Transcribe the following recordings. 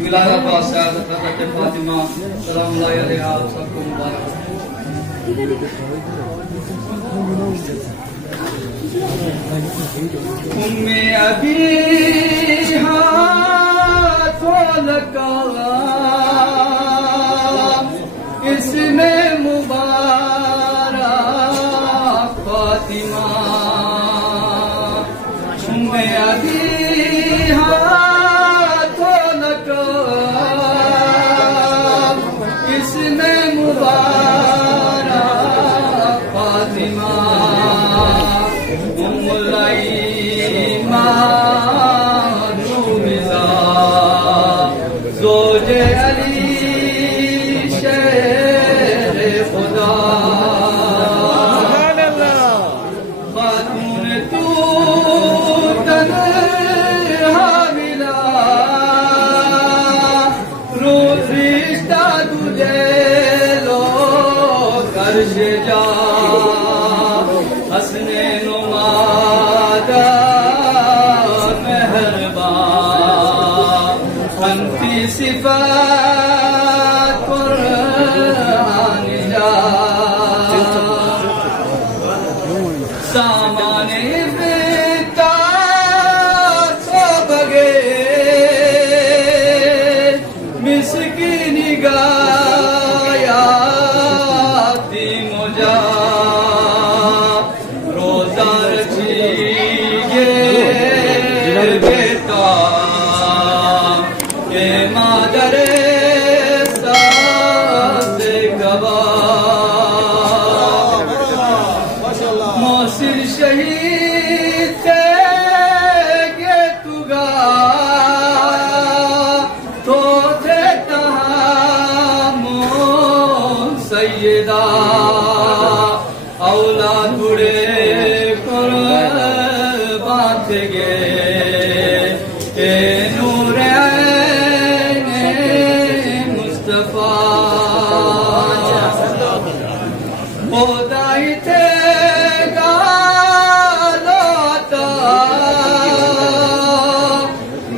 ملادہ پاس سعادت حضرت فاطمہ سلام اللہ علیہ آپ سب کو مبارک ابیہا لگا اس میں مبارک فاطمہ ابیہا لگا اس میں مبارک فاطمہ زوج علی شہر خدا خاتون تو تنہا ملا روز رشتہ تجھے لو کرش جا حسنین و مادہ انتی صفات قرآن جا سامان افتار کو بگے مسکین گایاتی مجا روزہ رچیگے بیتا مادر ساز گوا محسن شہید تھے گے تگا تو تھے تہامون سیدہ اولاد بڑے قربان تھے گے نور خدای تھے گالاتا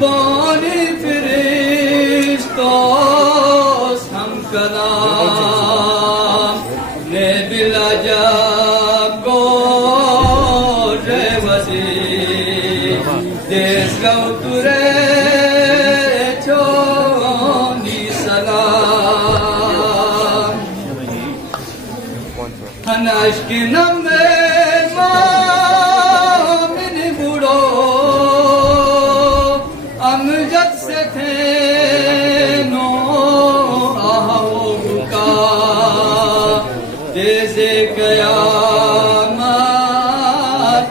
بانی فرشتوں ہم کلام نے بلا جب گوشے وسیع دیس گو ترے چونی سلام عشق نم مومن بوڑھو امجد سے تھے نو آہو کا جیسے قیامت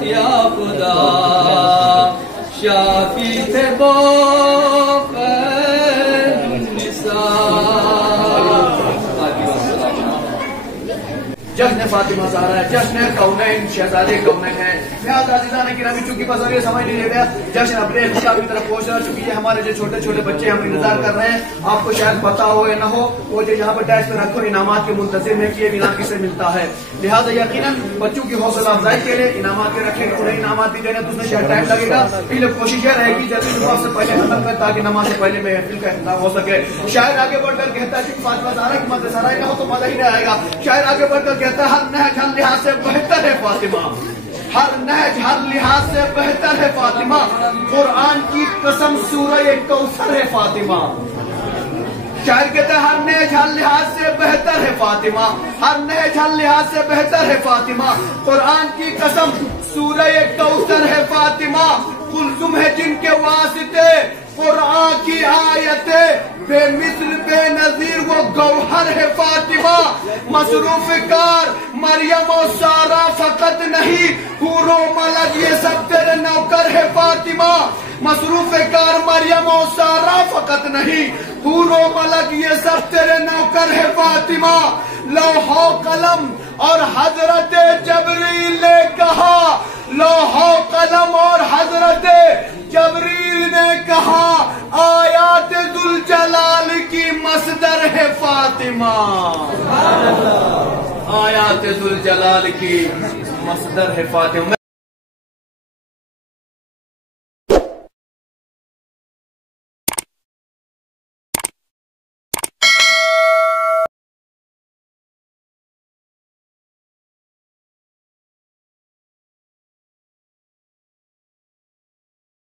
یا خدا شافی تھے جشن فاطمہ زہرا ہے، جشن کونین شہزادے کونین ہے۔ لہٰذا عزیزان گرامی چونکہ بس یہ سمجھ لیجیے گا جشن اپنے اختتام کی طرف پہنچ رہا ہے، چونکہ یہ ہمارے جو چھوٹے چھوٹے بچے ہم انتظار کر رہے ہیں، آپ کو شاید پتا ہو یا نہ ہو، وہ جو یہاں پر ڈیش پہ رکھو انعامات کے منتظر ہے کہ یہ انعام کسے ملتا ہے۔ لہٰذا یقیناً بچوں کی حوصلہ افزائی کے لیے انعامات کے رکھیں گے، انہیں انعامات بھی دینے تو اس میں شاید ٹائم لگے گا، اس لیے کوشش یہ رہے گی جلدی نماز سے پہلے ختم کر تاکہ نماز سے پہلے محفل کا اختتام ہو سکے۔ شاعر آگے بڑھ کر کہتا ہے کہ فاطمہ زہرا کی مدد سرائے نہ ہو تو مزہ ہی نہیں آئے گا۔ شاعر آگے بڑھ کر کہتا ہے ہر نہج ہر لحاظ سے بہتر ہے فاطمہ، ہر نہج ہر لحاظ سے بہتر ہے فاطمہ، قرآن کی قسم سورہ کوثر ہے فاطمہ۔ شاعر کہتا ہے ہر نہج ہر لحاظ سے بہتر ہے فاطمہ، ہر نہج ہر لحاظ سے بہتر ہے فاطمہ، قرآن کی قسم سورہ کوثر ہے فاطمہ، کلثوم ہے جن کے واسطے قرآن کی آیتیں بے مثل بے نظیر وہ گوہر ہے فاطمہ، مصروف کار مریم و سارا فقط نہیں، حور و ملک یہ سب تیرے نوکر ہے فاطمہ، مصروف کار مریم و سارا فقط نہیں، حور و ملک یہ سب تیرے نوکر ہے فاطمہ، لوح و قلم اور حضرت جبریل نے کہا، لوح و قلم اور حضرت جبریل نے کہا آیات ذوالجلال کی مصدر ہے فاطمہ، آیات ذوالجلال کی مصدر ہے فاطمہ۔